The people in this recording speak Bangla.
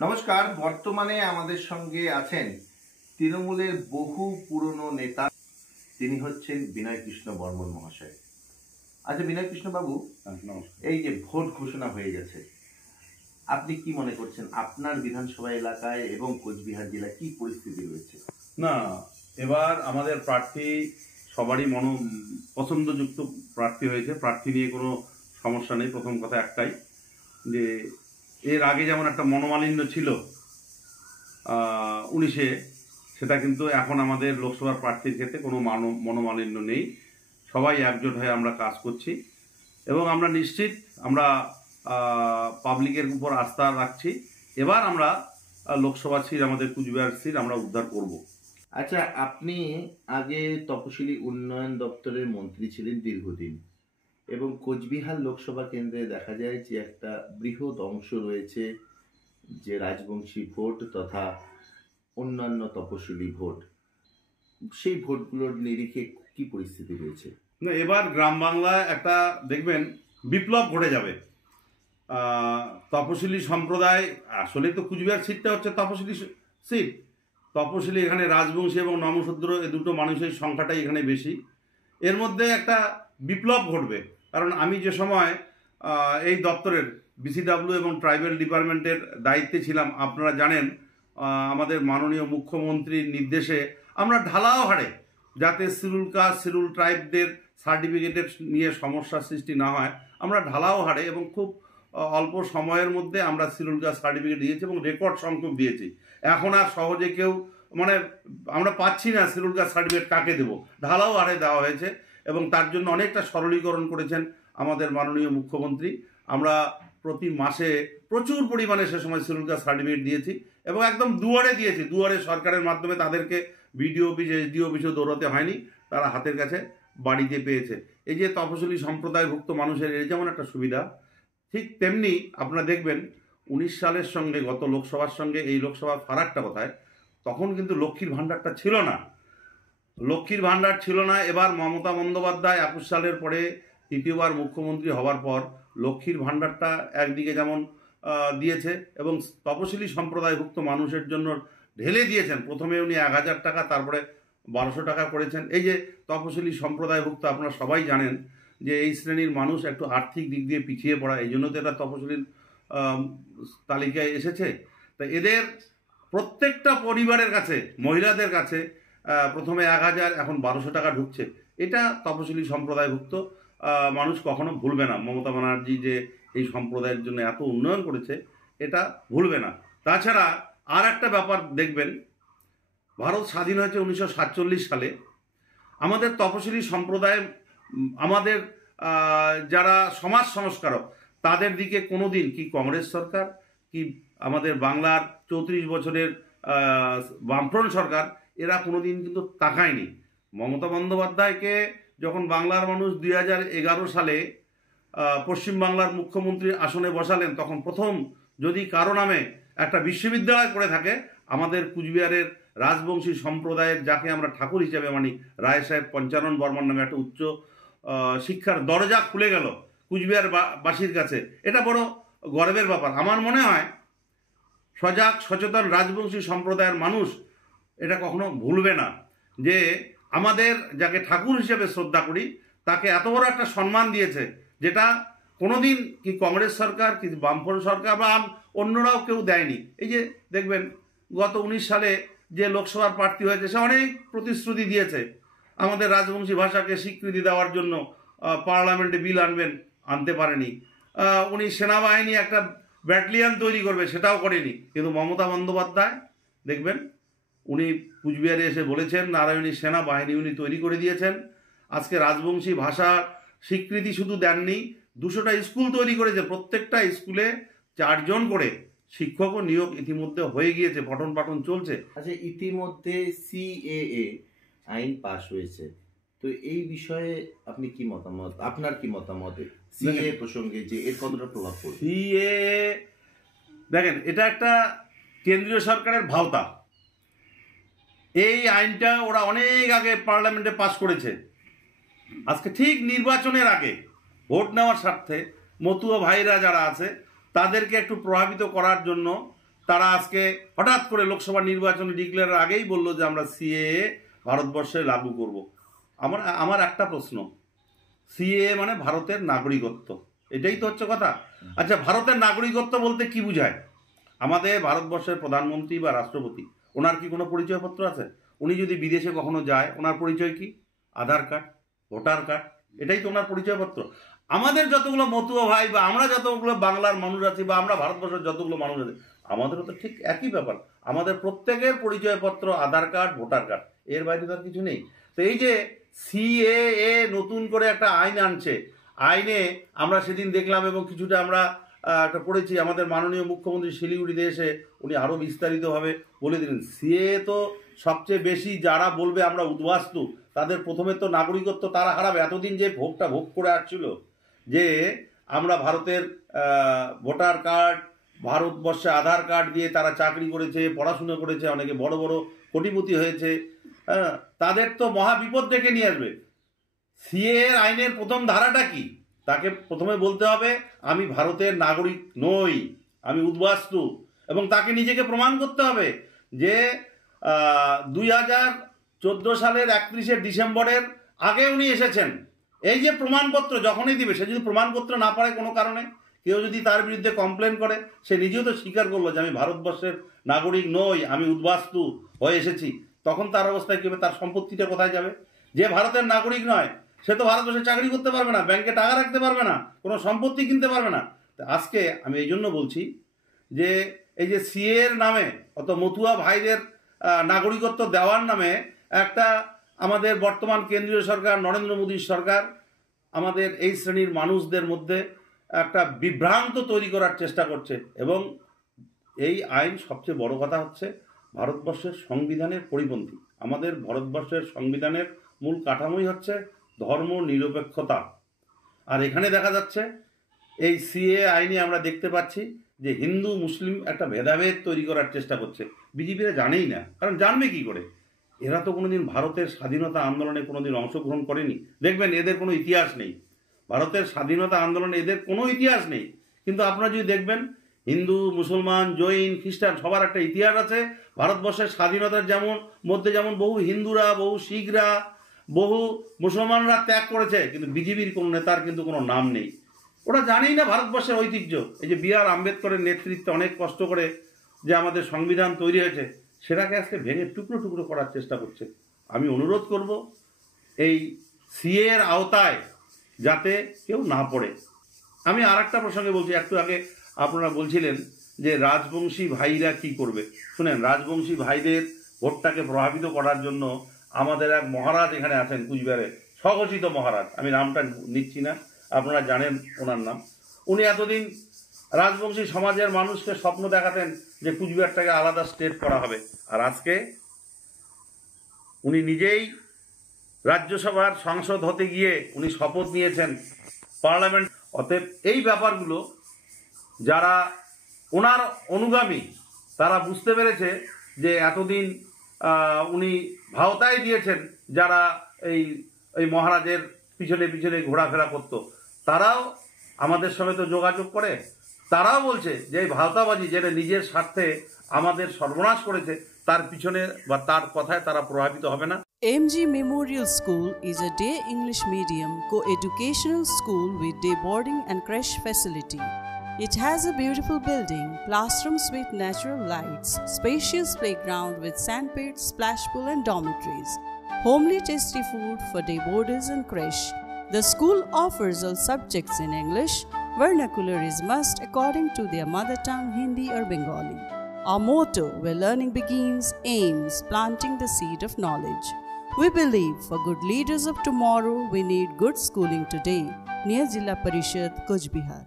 নমস্কার। বর্তমানে আমাদের সঙ্গে আছেন তৃণমূলের বহু পুরনো নেতা, তিনি হচ্ছেন বিনয় কৃষ্ণ বর্মন মহাশয়। আচ্ছা বিনয় কৃষ্ণ বাবু, এই যে ভোট ঘোষণা হয়ে গেছে, আপনি কি মনে করছেন আপনার বিধানসভা এলাকায় এবং কোচবিহার জেলায় কি পরিস্থিতি রয়েছে? না, এবার আমাদের প্রার্থী সবারই পছন্দযুক্ত প্রার্থী হয়েছে। প্রার্থী নিয়ে কোনো সমস্যা নেই। প্রথম কথা একটাই, যে এর আগে যেমন একটা মনোমালিন্য ছিল 19-এ, সেটা কিন্তু এখন আমাদের লোকসভার প্রার্থীর ক্ষেত্রে কোনো মনোমালিন্য নেই। সবাই একজোট হয়ে আমরা কাজ করছি এবং আমরা নিশ্চিত আমরা পাবলিকের উপর আস্থা রাখছি। এবার আমরা লোকসভা সিট, আমাদের কুচবিহার সিট আমরা উদ্ধার করব। আচ্ছা, আপনি আগে তপশিলি উন্নয়ন দপ্তরের মন্ত্রী ছিলেন দীর্ঘদিন, এবং কোচবিহার লোকসভা কেন্দ্রে দেখা যায় যে একটা বৃহৎ অংশ রয়েছে যে রাজবংশী ভোট তথা অন্যান্য তপশিলি ভোট, সেই ভোটগুলোর নিরিখে কি পরিস্থিতি রয়েছে? না, এবার গ্রাম বাংলায় একটা দেখবেন বিপ্লব ঘটে যাবে। তপশিলি সম্প্রদায়, আসলে তো কুচবিহার সিটটা হচ্ছে তপশিলি সিট। তপশিলি এখানে রাজবংশী এবং নমশূদ্র, এই দুটো মানুষের সংখ্যাটাই এখানে বেশি। এর মধ্যে একটা বিপ্লব ঘটবে। কারণ আমি যে সময় এই দপ্তরের বিসিডাব্লিউ এবং ট্রাইবাল ডিপার্টমেন্টের দায়িত্বে ছিলাম, আপনারা জানেন আমাদের মাননীয় মুখ্যমন্ত্রীর নির্দেশে আমরা ঢালাও হারে, যাতে শিডিউল কাস্ট শিডিউল ট্রাইবদের সার্টিফিকেটের নিয়ে সমস্যার সৃষ্টি না হয়, আমরা ঢালাও হারে এবং খুব অল্প সময়ের মধ্যে আমরা শিডিউল কাস্ট সার্টিফিকেট দিয়েছি এবং রেকর্ড সংখ্যক দিয়েছি। এখন আর সহজে কেউ আমরা পাচ্ছি না শিডিউল কাস্ট সার্টিফিকেট কাকে দেবো, ঢালাও হারে দেওয়া হয়েছে এবং তার জন্য অনেকটা সরলীকরণ করেছেন আমাদের মাননীয় মুখ্যমন্ত্রী। আমরা প্রতি মাসে প্রচুর পরিমাণে সে সময় শিডিউল কাস্ট সার্টিফিকেট দিয়েছি এবং একদম দুয়ারে দিয়েছি। দুয়ারে সরকারের মাধ্যমে তাদেরকে বিডিও অফিস, এসডিও অফিসে দৌড়াতে হয়নি, তারা হাতের কাছে বাড়িতে পেয়েছে। এই যে তপশিলি সম্প্রদায়ভুক্ত মানুষের এই যেমন একটা সুবিধা, ঠিক তেমনি আপনারা দেখবেন 19 সালের সঙ্গে গত লোকসভার সঙ্গে এই লোকসভার ফারাকটা কোথায়, তখন কিন্তু লক্ষ্মীর ভাণ্ডারটা ছিল না। লক্ষ্মীর ভাণ্ডার ছিল না। এবার মমতা বন্দ্যোপাধ্যায় 21 সালের পরে তৃতীয়বার মুখ্যমন্ত্রী হওয়ার পর লক্ষ্মীর ভাণ্ডারটা একদিকে যেমন দিয়েছে এবং তপশিলি সম্প্রদায়ভুক্ত মানুষের জন্য ঢেলে দিয়েছেন। প্রথমে উনি 1000 টাকা, তারপরে 1200 টাকা করেছেন। এই যে তপশিলি সম্প্রদায়ভুক্ত, আপনারা সবাই জানেন যে এই শ্রেণীর মানুষ একটু আর্থিক দিক দিয়ে পিছিয়ে পড়া, এই জন্য তো এটা তপশিলির তালিকায় এসেছে। তা এদের প্রত্যেকটা পরিবারের কাছে, মহিলাদের কাছে প্রথমে 1000, এখন 1200 টাকা ঢুকছে। এটা তপশিলি সম্প্রদায়ভুক্ত মানুষ কখনো ভুলবে না। মমতা ব্যানার্জি যে এই সম্প্রদায়ের জন্য এত উন্নয়ন করেছে, এটা ভুলবে না। তাছাড়া আর একটা ব্যাপার দেখবেন, ভারত স্বাধীন হয়েছে 1947 সালে। আমাদের তপশিলি সম্প্রদায়, আমাদের যারা সমাজ সংস্কারক, তাদের দিকে কোনো দিন কি কংগ্রেস সরকার কি আমাদের বাংলার 34 বছরের বামফ্রন্ট সরকার, এরা কোনোদিন কিন্তু তাকায়নি। মমতা বন্দ্যোপাধ্যায়কে যখন বাংলার মানুষ 2011 সালে পশ্চিমবাংলার মুখ্যমন্ত্রীর আসনে বসালেন, তখন প্রথম যদি কারো নামে একটা বিশ্ববিদ্যালয় করে থাকে, আমাদের কুচবিহারের রাজবংশী সম্প্রদায়ের, যাকে আমরা ঠাকুর হিসেবে মানি, রায় সাহেব পঞ্চানন বর্মন নামে একটা উচ্চ শিক্ষার দরজা খুলে গেল কুচবিহার বাসীর কাছে। এটা বড় গর্বের ব্যাপার। আমার মনে হয় সজাগ সচেতন রাজবংশী সম্প্রদায়ের মানুষ এটা কখনো ভুলবে না, যে আমাদের যাকে ঠাকুর হিসেবে শ্রদ্ধা করি, তাকে এত বড় একটা সম্মান দিয়েছে, যেটা কোনোদিন কি কংগ্রেস সরকার কি বামফ্রন্ট সরকার বা অন্যরাও কেউ দেয়নি। এই যে দেখবেন গত 19 সালে যে লোকসভার প্রার্থী হয়েছে, সে অনেক প্রতিশ্রুতি দিয়েছে আমাদের রাজবংশী ভাষাকে স্বীকৃতি দেওয়ার জন্য, পার্লামেন্টে বিল আনবেন, আনতে পারেনি। উনি সেনাবাহিনী একটা ব্যাটালিয়ন তৈরি করবে, সেটাও করেনি। কিন্তু মমতা বন্দ্যোপাধ্যায় দেখবেন উনি কুচবিহারে এসে বলেছেন নারায়ণী সেনাবাহিনী উনি তৈরি করে দিয়েছেন। আজকে রাজবংশী ভাষার স্বীকৃতি শুধু দেননি, 200টা স্কুল তৈরি করেছে। প্রত্যেকটা স্কুলে 4 জন করে শিক্ষকও নিয়োগ ইতিমধ্যে হয়ে গিয়েছে, পঠন পাঠন চলছে। আচ্ছা, ইতিমধ্যে সিএএ আইন পাশ হয়েছে, তো এই বিষয়ে আপনি কি মতামত, আপনার কি মতামত সিএএ প্রসঙ্গে, যে এর কতটা প্রভাব পড়বে? সিএএ দেখেন, এটা একটা কেন্দ্রীয় সরকারের ভাওতা। এই আইনটা ওরা অনেক আগে পার্লামেন্টে পাশ করেছে। আজকে ঠিক নির্বাচনের আগে ভোট নেওয়ার স্বার্থে মতুয়া ভাইরা যারা আছে, তাদেরকে একটু প্রভাবিত করার জন্য তারা আজকে হঠাৎ করে লোকসভা নির্বাচন ডিক্লেয়ারের আগেই বললো যে আমরা সিএএ ভারতবর্ষে লাগু করব। আমার একটা প্রশ্ন, সিএএ মানে ভারতের নাগরিকত্ব, এটাই তো হচ্ছে কথা। আচ্ছা, ভারতের নাগরিকত্ব বলতে কি বোঝায়? আমাদের ভারতবর্ষের প্রধানমন্ত্রী বা রাষ্ট্রপতি, ওনার কি কোনো পরিচয়পত্র আছে? উনি যদি বিদেশে কখনো যায়, ওনার পরিচয় কি? আধার কার্ড, ভোটার কার্ড, এটাই তো ওনার পরিচয়পত্র। আমাদের যতগুলো মতুয়া ভাই বা আমরা যতগুলো বাংলার মানুষ আছি বা আমরা ভারতবর্ষের যতগুলো মানুষ আছি, আমাদেরও তো ঠিক একই ব্যাপার। আমাদের প্রত্যেকের পরিচয়পত্র আধার কার্ড, ভোটার কার্ড, এর বাইরে তো আর কিছু নেই। তো এই যে সিএএ নতুন করে একটা আইন আনছে, আইনে আমরা সেদিন দেখলাম এবং কিছুটা আমরা একটা পড়েছি, আমাদের মাননীয় মুখ্যমন্ত্রী শিলিগুড়িতে এসে উনি আরও বিস্তারিতভাবে বলে দিলেন, সিএএ তো সবচেয়ে বেশি যারা বলবে আমরা উদ্বাস্তু, তাদের প্রথমে তো নাগরিকত্ব তারা হারাবে। এতদিন যে ভোগটা ভোগ করে আসছিল, যে আমরা ভারতের ভোটার কার্ড, ভারতবর্ষে আধার কার্ড দিয়ে তারা চাকরি করেছে, পড়াশুনো করেছে, অনেকে বড় বড় কোটিপতি হয়েছে, হ্যাঁ, তাদের তো মহা বিপদ ডেকে নিয়ে আসবে। সিএএ আইনের প্রথম ধারাটা কি? তাকে প্রথমে বলতে হবে আমি ভারতের নাগরিক নই, আমি উদ্বাস্তু, এবং তাকে নিজেকে প্রমাণ করতে হবে যে 2014 সালের 31শে ডিসেম্বরের আগে উনি এসেছেন। এই যে প্রমাণপত্র যখনই দিবে, সে যদি প্রমাণপত্র না পারে কোনো কারণে, কেউ যদি তার বিরুদ্ধে কমপ্লেন করে, সে নিজেও তো স্বীকার করলো যে আমি ভারতবর্ষের নাগরিক নই, আমি উদ্বাস্তু হয়ে এসেছি, তখন তার অবস্থায় কী হবে? তার সম্পত্তিটা কোথায় যাবে? যে ভারতের নাগরিক নয়, সে তো ভারতবর্ষে চাকরি করতে পারবে না, ব্যাংকে টাকা রাখতে পারবে না, কোনো সম্পত্তি কিনতে পারবে না। আজকে আমি এই জন্য বলছি যে এই যে সিএর নামে অত মতুয়া ভাইদের নাগরিকত্ব দেওয়ার নামে একটা আমাদের বর্তমান কেন্দ্রীয় সরকার, নরেন্দ্র মোদীর সরকার, আমাদের এই শ্রেণীর মানুষদের মধ্যে একটা বিভ্রান্ত তৈরি করার চেষ্টা করছে। এবং এই আইন সবচেয়ে বড় কথা হচ্ছে ভারতবর্ষের সংবিধানের পরিপন্থী। আমাদের ভারতবর্ষের সংবিধানের মূল কাঠামোই হচ্ছে ধর্ম নিরপেক্ষতা। আর এখানে দেখা যাচ্ছে এই সিএ আইনে আমরা দেখতে পাচ্ছি যে হিন্দু মুসলিম একটা ভেদাভেদ তৈরি করার চেষ্টা করছে। বিজেপিরা জানেই না, কারণ জানবে কি করে? এরা তো কোনোদিন ভারতের স্বাধীনতা আন্দোলনে কোনোদিন অংশগ্রহণ করেনি। দেখবেন এদের কোনো ইতিহাস নেই, ভারতের স্বাধীনতা আন্দোলনে এদের কোনো ইতিহাস নেই। কিন্তু আপনারা যদি দেখবেন, হিন্দু, মুসলমান, জৈন, খ্রিস্টান সবার একটা ইতিহাস আছে। ভারতবর্ষের স্বাধীনতার মধ্যে যেমন বহু হিন্দুরা, বহু শিখরা, বহু মুসলমানরা ত্যাগ করেছে, কিন্তু বিজেপির কোনো নেতার কিন্তু কোনো নাম নেই। ওরা জানেই না ভারতবর্ষের ঐতিহ্য। এই যে বি.আর. আম্বেদকরের নেতৃত্বে অনেক কষ্ট করে যে আমাদের সংবিধান তৈরি হয়েছে, সেটাকে আজকে ভেঙে টুকরো টুকরো করার চেষ্টা করছে। আমি অনুরোধ করব এই সিএ এর আওতায় যাতে কেউ না পড়ে। আমি আর একটা প্রসঙ্গে বলছি, একটু আগে আপনারা বলছিলেন যে রাজবংশী ভাইরা কি করবে। শুনেন, রাজবংশী ভাইদের ভোটটাকে প্রভাবিত করার জন্য আমাদের এক মহারাজ এখানে আছেন কুচবিহারে, স্বঘোষিত মহারাজ, আমি নামটা নিচ্ছি না, আপনারা জানেন ওনার নাম। উনি এতদিন রাজবংশী সমাজের মানুষকে স্বপ্ন দেখাতেন যে কুচবিহারটাকে আলাদা স্টেট করা হবে, আর আজকে উনি নিজেই রাজ্যসভার সাংসদ হতে গিয়ে উনি শপথ নিয়েছেন পার্লামেন্ট। অতএব এই ব্যাপারগুলো যারা ওনার অনুগামী তারা বুঝতে পেরেছে যে এতদিন উনি ভাওতায় দিয়েছেন যারা এই মহারাজের পিছনে পিছনে ঘোরাফেরা করত, তারাও আমাদের সঙ্গে তো যোগাযোগ করে, তারাও বলছে যে এই ভাওতাবাজি যেটা নিজের স্বার্থে আমাদের সর্বনাশ করেছে, তার পিছনে বা তার কথায় তারা প্রভাবিত হবে না। MG Memorial School is a day English medium co-educational school with day boarding and creche facility. It has a beautiful building, classrooms with natural lights, spacious playground with sandpit, splash pool and dormitories, homely tasty food for day boarders and creche. The school offers all subjects in English. Vernacular is must according to their mother tongue, Hindi or Bengali. Our motto, where learning begins, aims planting the seed of knowledge. We believe for good leaders of tomorrow, we need good schooling today. Near Jilla Parishad, Kuch Bihar.